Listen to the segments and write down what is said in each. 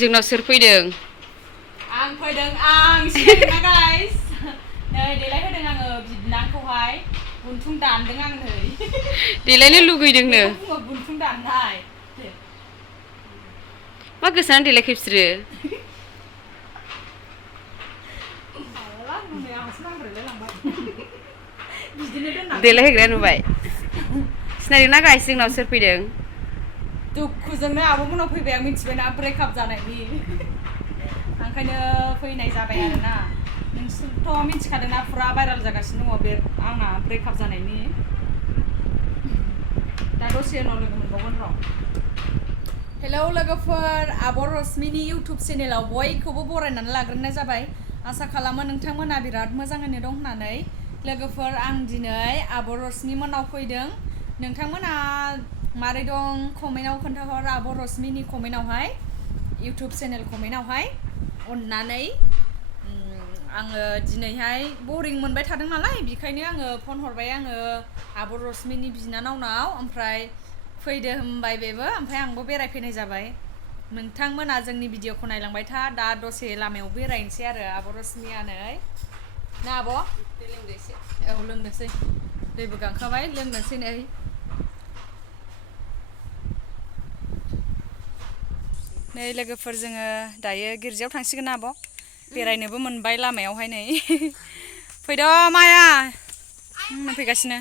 जोंनाव सोर फैदों? आं फैदों आं सिगांना गाइस नै देलाय होदों आङो बिबनांखौहाय बुनथुम दानदों आं नै देलायनो लुगैदोंनो बुनथुम दाननाय मा गोसोनानै देलायखो बिसोरो देलायहोग्राया नुबाय सिनायदोंना गाइस जोंनाव सोर फैदों? दुखुजोंनो आब'मोनाव फैबाय आं मिथिबायना ब्रेकआप जानायनि ओंखायनो फैनाय जाबाय आरोना नोंसोरथ' मिथिखादोंना फुरा भाइराल जागासिनो दङ बे आंना ब्रेकआप जानायनि दा दसे उनाव लोगो मोनबावगोन र' हेलौ लोगोफोर आब' रश्मिनि इउटुब चेनेलाव बयखौबो बरायनानै लाग्रोनाय जाबाय आसा खालामो नोंथांमोना बिराद मोजाङैनो दं होननानै लोगोफोर आं दिनै आब' रश्मि मोननाव फैदों नोंथांमोना मारै दं कमेन्टआव खोन्थाहर आब' रश्मिनि कमेन्टआवहाय इउटुब चेनेल कमेन्टआवहाय अननानै आङो दिनैहाय बरिं मोनबाय थादों नालाय बेखायनो आङो फन हरबाय आङो आब' रश्मिनि बिनानावनाव ओमफ्राय फैदो होनबाय बेबो ओमफ्राय आंबो बेरायफैनाय जाबाय नोंथांमोना जोंनि भिडिअखौ नायलांबाय था दा दसे लामायाव बेरायनोसै आरो आब' रश्मिया नै ना आब' दै लोंदो एसे औ लोंनोसै दैबो गांखाबाय लोंनोसै नै नै लोगोफोर जोङो दायो गिर्जायाव थांसिगोन ना आब' बेरायनोबो मोनबाय लामायावहाय नै फैद' माया फैगासिनो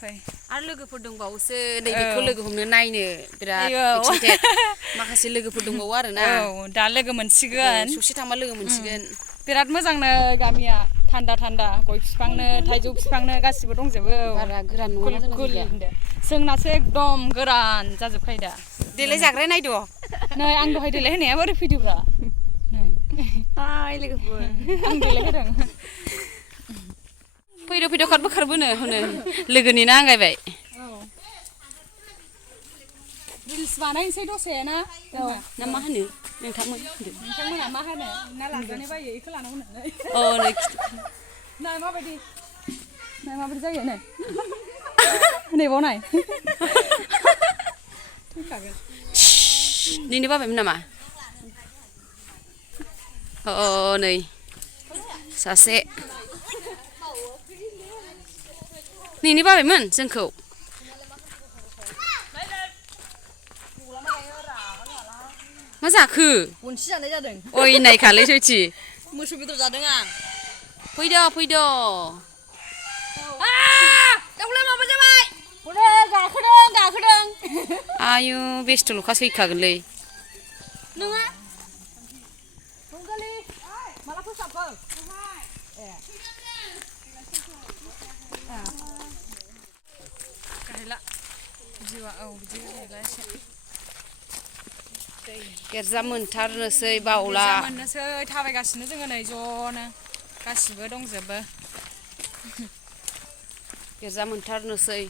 फै आरो लोगोफोर दंबावोसो नै बेखौ लोगो हमनो नायनो बिराद एक्साइटेड माखासे लोगोफोर दंबावो आरोना औ दा लोगो मोनसिगोन ससे थांबा लोगो मोनसिगोन बिराद मोजांनो गामिया थान्दा थान्दा गय बिफांनो थाइजौ बिफांनो गासिबो दंजोबो बारा गोरान नङा जोंनासो एकदम गोरान जाजोबखायो दा देलाय जाग्राया नायद' नै आं दहाय देलाय होनाया बोरै फैदोब्रा नै हाय लोगोफोर आं देलाय होदों फैद' खारबोनो होनो लोगोनि ना आंगायबाय रिल्स बानायनोसै दसे ना ना मा होनो नोंथांमोना मा होनो ना लाजानाय बायो बेखौ लानांगौ नोंलाय अ नै नाय माबायदि जायो नै नैबाव नाय थैखागोन नोंनि बाबायमोन नामा अ नै सासे नोंनि बाबायमोन जोंखौ मा जाखो गनसि जानाय जादों अय नायखालै सयथि मोसौ बेदर जादों आं फैद' दाउला माबा जाबाय गाखोदों आयु बेस्थ'ल'खा सैखागोनलै नङा रंजालि माला फोसाबखो ए गाहैला जिउआ औ बिदि गाहैला एसे गेरजा मोनथारनोसै बावला मोननोसै थाबायगासिनो जोङो नै ज'नो गासिबो दंजोबो गेरजा मोनथारनोसै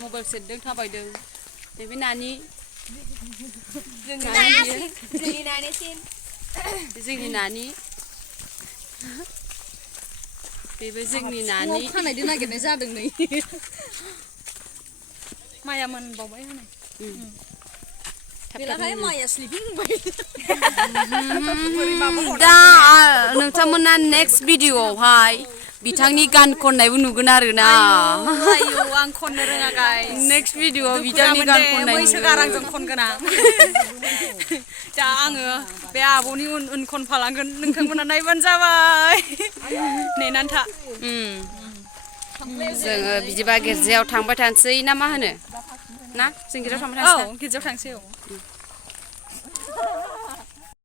मबाइल सेरदों थाबायदों नैबे नानि जोंनि नानि बेबो जोंनि नानि खानायदो नागिरनाय जादों नै माया मोनबावबाय हनै माया स्लिपिं बुंबाय दा नोंथांमोना नेक्स्ट भिडिअ'आवहाय बिथांनि गान खननायबो नुगोन आरोना आं खननो रोङा गाइस नेक्स्ट भिडिअ'आव बिथांनि गान खननाय मैसो गारांजों खनगोन आं दा आङो बे आब'नि उन खनफालांगोन नोंथांमोना नायबानो जाबाय नेनानै था जोङो बिदिबा गिर्जायाव थांबाय थानोसै ना मा होनो ना जों गिर्जायाव थांबाय थानोसै गिर्जायाव थांसै औ